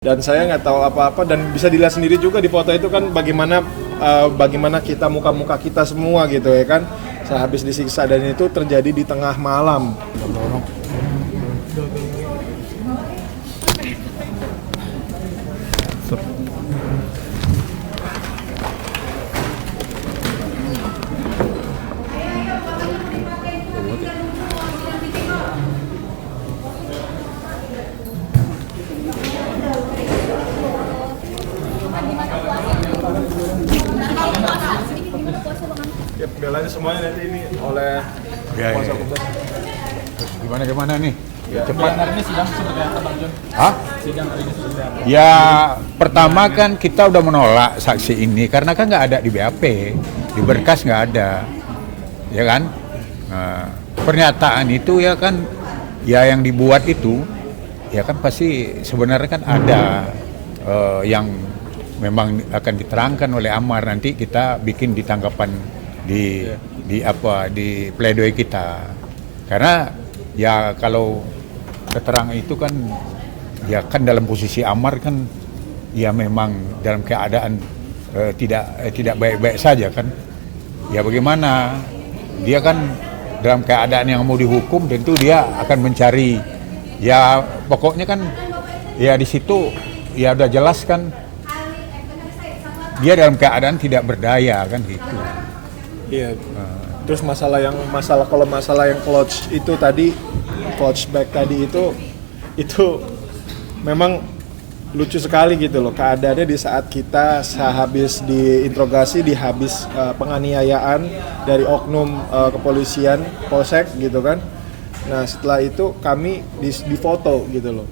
Dan saya nggak tahu apa-apa, dan bisa dilihat sendiri juga di foto itu kan bagaimana kita muka-muka kita semua gitu ya kan, sehabis disiksa, dan itu terjadi di tengah malam. Ya, belanya semuanya nanti ini oleh kuasa hukum. Gimana nih? Ya, cepat. Hari ini sidang seperti apa, Bang John? Hah? Sidang hari ini seperti apa? Ya, pertama kan kita udah menolak saksi ini karena kan nggak ada di BAP, di berkas nggak ada, ya kan? Nah, pernyataan itu ya kan, ya yang dibuat itu, ya kan pasti sebenarnya kan ada yang memang akan diterangkan oleh Amar, nanti kita bikin di tanggapan di pledoi kita. Karena ya kalau keterangan itu kan ya kan dalam posisi Amar kan ya memang dalam keadaan tidak baik-baik saja kan. Ya bagaimana dia kan dalam keadaan yang mau dihukum, tentu dia akan mencari, ya pokoknya kan ya di situ ya udah jelas kan dia dalam keadaan tidak berdaya kan gitu. Iya. Terus masalah yang clutch itu tadi, clutch bag tadi itu memang lucu sekali gitu loh, keadaannya di saat kita sehabis diinterogasi, dihabis penganiayaan dari oknum kepolisian Polsek gitu kan. Nah setelah itu kami difoto gitu loh.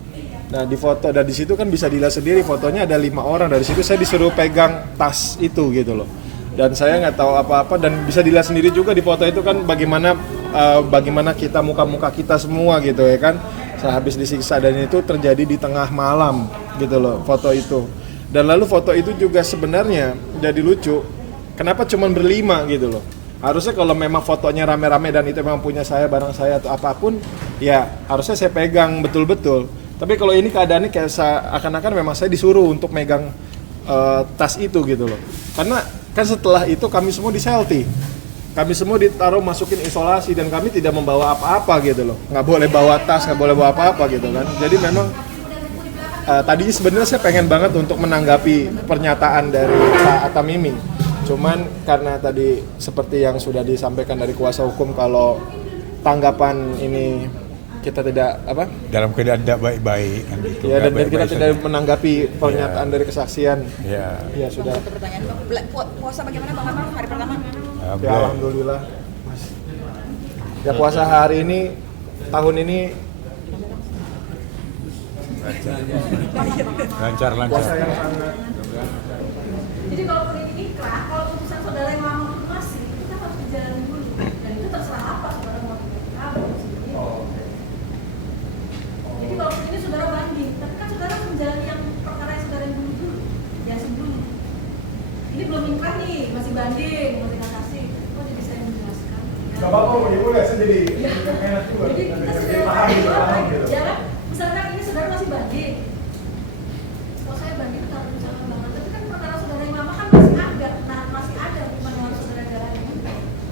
Nah difoto, dan di situ kan bisa dilihat sendiri fotonya ada 5 orang. Dari situ saya disuruh pegang tas itu gitu loh. Dan saya nggak tahu apa-apa, dan bisa dilihat sendiri juga di foto itu kan bagaimana kita muka-muka kita semua gitu ya kan, sehabis disiksa, dan itu terjadi di tengah malam gitu loh foto itu. Dan lalu foto itu juga sebenarnya jadi lucu, kenapa cuma berlima gitu loh. Harusnya kalau memang fotonya rame-rame dan itu memang punya saya, barang saya atau apapun, ya harusnya saya pegang betul-betul. Tapi kalau ini keadaannya kayak akan-akan memang saya disuruh untuk megang tas itu gitu loh. Karena kan setelah itu kami semua di-selfie, kami semua ditaruh masukin isolasi, dan kami tidak membawa apa-apa gitu loh, nggak boleh bawa tas, nggak boleh bawa apa-apa gitu kan. Jadi memang tadinya sebenarnya saya pengen banget untuk menanggapi pernyataan dari Pak Atamimi, cuman karena tadi seperti yang sudah disampaikan dari kuasa hukum kalau tanggapan ini kita tidak Dalam keadaan tidak baik-baik kan gitu. Ya, dan kita baik-baik tidak saja. menanggapi pernyataan dari kesaksian. Ya. Ya sudah. Satu pertanyaan, puasa bagaimana Bang Amar hari pertama? Ya alhamdulillah, Mas. Ya puasa hari ini, tahun ini Lancar. puasa yang sangat. Jadi kalau politik ikrah, kalau putusan saudara yang lama itu masih, itu kan harus dijalani dulu. Dan itu terserah apa saudara mau ikrah, mau sendiri. Jadi kalau ini saudara banding, tapi kan saudara menjalani yang perkara yang saudara yang dulu, yang sebelumnya. Ini belum ikrah nih, masih banding, masih kasasi. Kok jadi saya menjelaskan? Gak apa-apa, mau dimulai, saya jadi enak juga. Jadi kita sudah paham gitu. Ya kan? Misalkan ini saudara masih banding. Kalau saya banding itu harus jalan banget. Tapi kan perkara saudara yang lama kan masih ada. Nah, masih ada hukuman yang harus saudara jalani.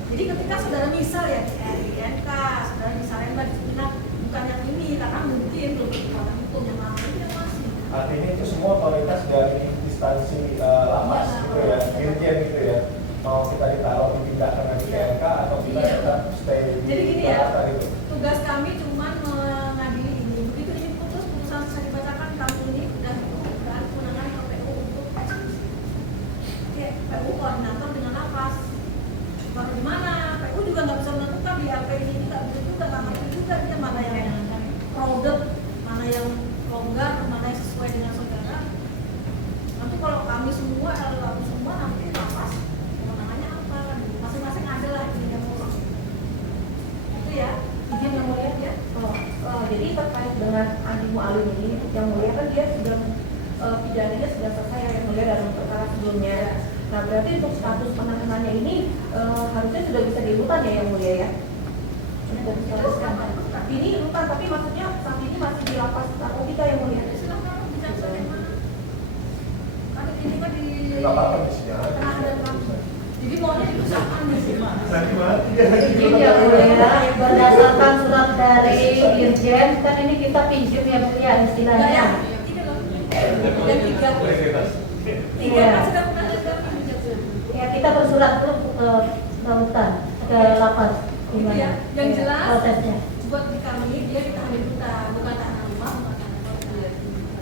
Jadi ketika saudara misal ya di MK, saudara misalnya mbak disiplinkan bukan yang ini, karena mungkin belum berkekuatan hukum yang lama itu yang masih. Artinya itu semua otoritas dari instansi lapas gitu ya, dirjen gitu ya. Mau kita ditaruh dipindahkan lagi ke MK atau kita tetap stay di Jadi gini ya, Jakarta gitu. tugas kami cuma mengadili ini. Begitu ini putusan saya dibacakan, kami ini sudah bukan kewenangan KPU untuk eksekusi. Ya, PU koordinator dengan lapas. Baru di mana? PU juga nggak bisa menentukan di AP ini nggak bisa juga, nggak ngerti juga dia mana yang crowded, mana yang longgar, mana yang sesuai dengan saudara. Nanti kalau kami semua, kalau kami semua nanti lapas kewenangannya apa? Masing-masing ada lah ini yang mau. Itu ya, izin yang mulia ya. Jadi terkait dengan Andi Mualim ini, yang mulia kan dia sudah pidananya sudah selesai yang mulia dalam perkara sebelumnya. Nah berarti untuk status penahanannya ini harusnya sudah bisa dirutan ya yang mulia ya? Sudah bisa. Ini rutan, tapi maksudnya saat ini masih di lapas narkotika yang mulia. Silakan bicara sama yang mana. di Nggak apa-apa di sini aja. Tengah dan Kamis. Jadi maunya itu samaan di sini. Izin ya Bu ya, berdasarkan surat dari Dirjen, kan ini kita pinjam ya Bu ya istilahnya. Yang tiga loh. Yang tiga. Tiga Iya. kan sudah pernah ada pinjam. Ya kita bersurat dulu ke lautan, ke lapas. Gimana? Iya, yang Ya, jelas prosesnya. buat di kami dia kita ambil duta, bukan tanah rumah, bukan tanah kota.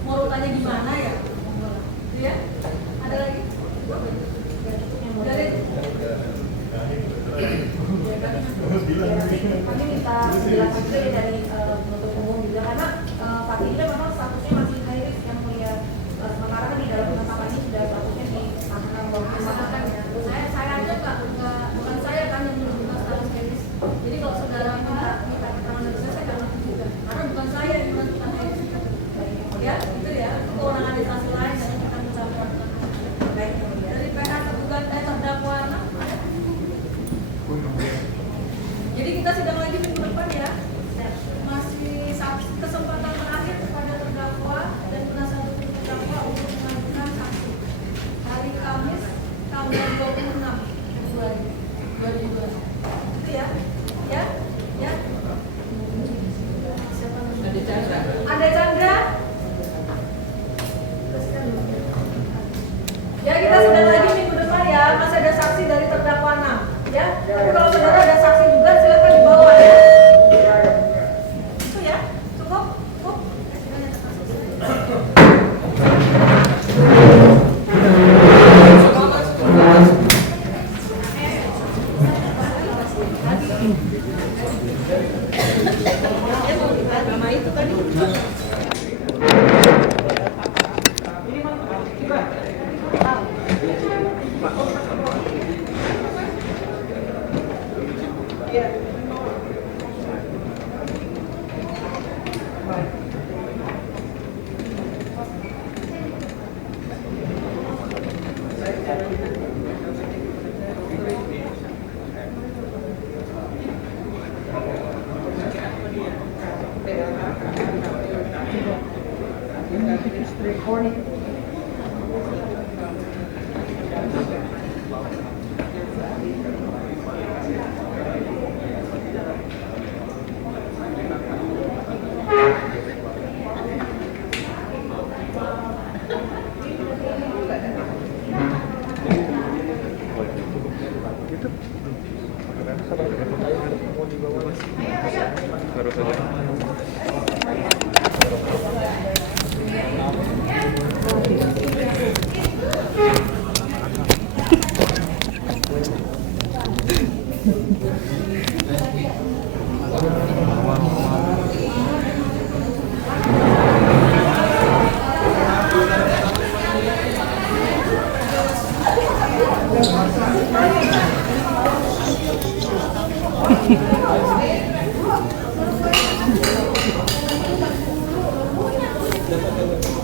Mau rutanya gimana ya? Iya? Ada lagi? Dari Kami minta penjelasan juga ya dari penuntut umum juga karena Pak Indra memang statusnya masih high risk yang mulia. Sementara kan di dalam penetapan ini sudah statusnya disahkan bahwa misalkan ya, saya aja nggak bukan saya kan yang menentukan status medis. Jadi kalau saudara minta keterangan dari saya nggak ngerti juga, karena bukan saya yang menentukan medis. Ya, gitu ya. Itu kewenangan instansi lain dan kita minta perwakilan. Dari pihak tergugat terdakwa anak. Jadi kita sidang lagi minggu depan ya. Masih kesempatan terakhir kepada terdakwa dan penasihat hukum terdakwa untuk mengajukan saksi. Hari Kamis tanggal 26 Februari 2020. Itu ya. Ya. Ya. Siapa namanya? Ada Chandra. Ya kita sidang lagi minggu depan ya. Masih ada saksi dari terdakwa 6 ya. Tapi kalau saudara ada saksi juga silakan dibawa ya. Itu ya. Cukup? Cukup?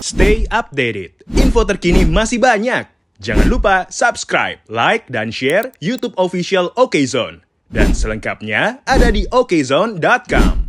Stay updated. Info terkini masih banyak. Jangan lupa subscribe, like, dan share YouTube official OKZone. Dan selengkapnya ada di okezone.com.